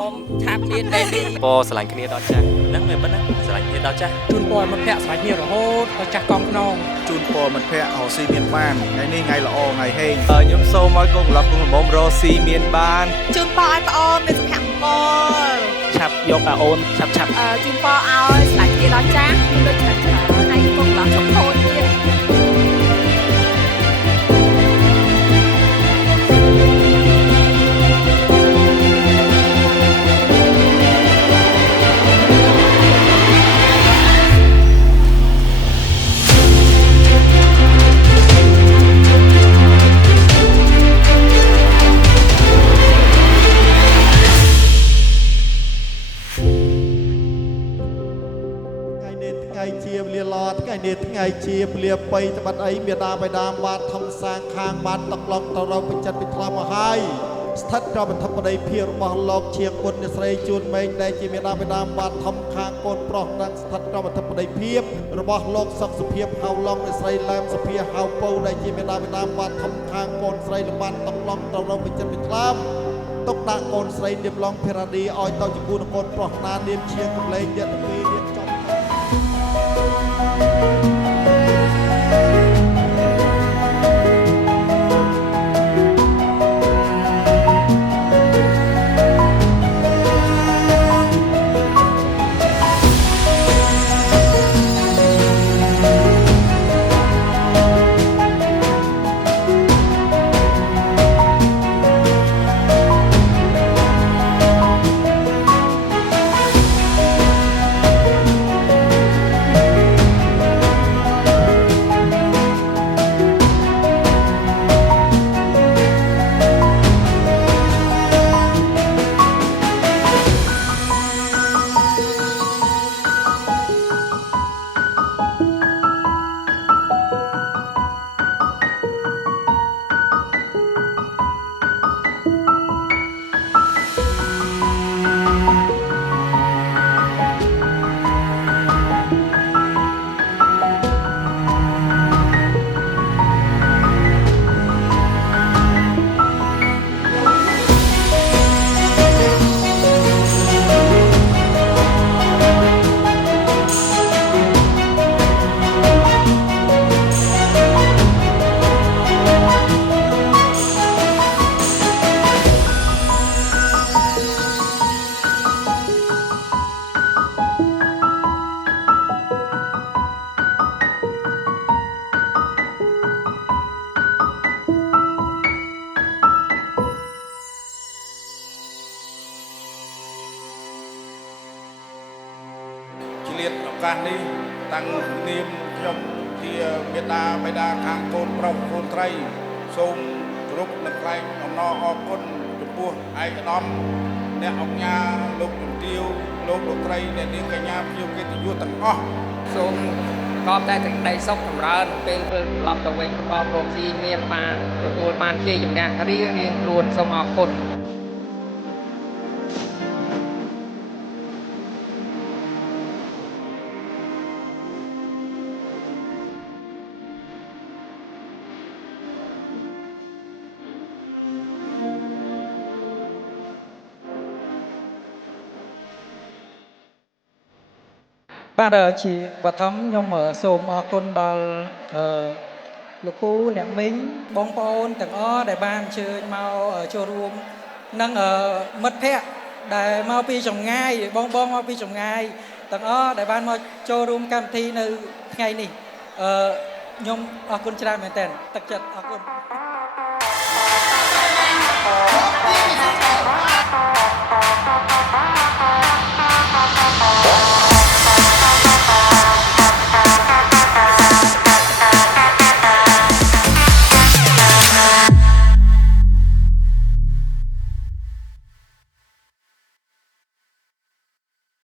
mom ថាគ្នាតែនេះពស្រឡាញ់គ្នាដល់ចាស់ហ្នឹងមិនប៉ុណ្ណាស្រឡាញ់គ្នាដល់ចាស់ជូនពរមិត្តភក្តិស្រឡាញ់គ្នារហូតដល់ចាស់កងខ្នងជូនពរមិត្តភក្តិរកស៊ីមានបានថ្ងៃនេះថ្ងៃល្អថ្ងៃហេងខ្ញុំសូមឲ្យកូនក្លាប់កូនល្មមរកស៊ីមានបានជូនពរឲ្យប្អូនមានសុភមង្គលឆាប់យកអាអូនឆាប់ជូនពរឲ្យស្រឡាញ់គ្នាដល់ចាស់ដូចច្រើនហើយកូនក្លាប់សុខូនទៀតថ្ងៃជាពលាបៃត្បិតអីមេដាបៃតាបានធំសាងខាងបានតកឡងទៅរកបញ្ចិតពិថ្លាមកហើយស្ថិតក្រោមបន្ទប់បដីភាពរបស់លោកជាគុណអ្នកស្រីជួនមេងដែលជាមេដាបៃតាបានធំខាងកូនប្រុសនិងស្ថិតក្រោមបន្ទប់បដីភាពរបស់លោកសុកសុភាពហៅឡងអ្នកស្រីឡែមសុភាហៅពៅដែលជាមេដាបៃតាបានធំខាងកូនស្រីលបានតកឡងទៅរកបញ្ចិតពិថ្លាទុកដាក់កូនស្រីនាមឡងភារឌីឲ្យទៅជាគូនកូនប្រុសណានាមជាកំលែងយៈទីរៀបចំឱកាសនេះតាំងនាមខ្ញុំជាមេដាបៃតាខាងកូនប្រុសកូនស្រីសូមគោរពនិងថ្លែងអំណរអគុណចំពោះឯកឧត្តមអ្នកអង្គការលោកជំទាវលោកលោកត្រីអ្នកនាងកញ្ញាភ្ញៀវកិត្តិយសទាំងអស់សូមកបតែសេចក្តីសុខចម្រើនពេលត្រឡប់ទៅវិញប្រកបរកស៊ីមានបានទទួលបានជ័យជំនះរៀងខ្លួនសូមអរគុណបាទជាបឋមខ្ញុំសូមអរគុណដល់លោកគ្រូអ្នកមីងបងប្អូនទាំងអស់ដែលបានអញ្ជើញមកចូលរួមនិងមិត្តភ័ក្តិដែលមកពីចម្ងាយបងមកពីចម្ងាយទាំងអស់ដែលបានមកចូលរួមកម្មវិធីនៅថ្ងៃនេះខ្ញុំអរគុណច្រើនមែនទែនទឹកចិត្តអរគុណ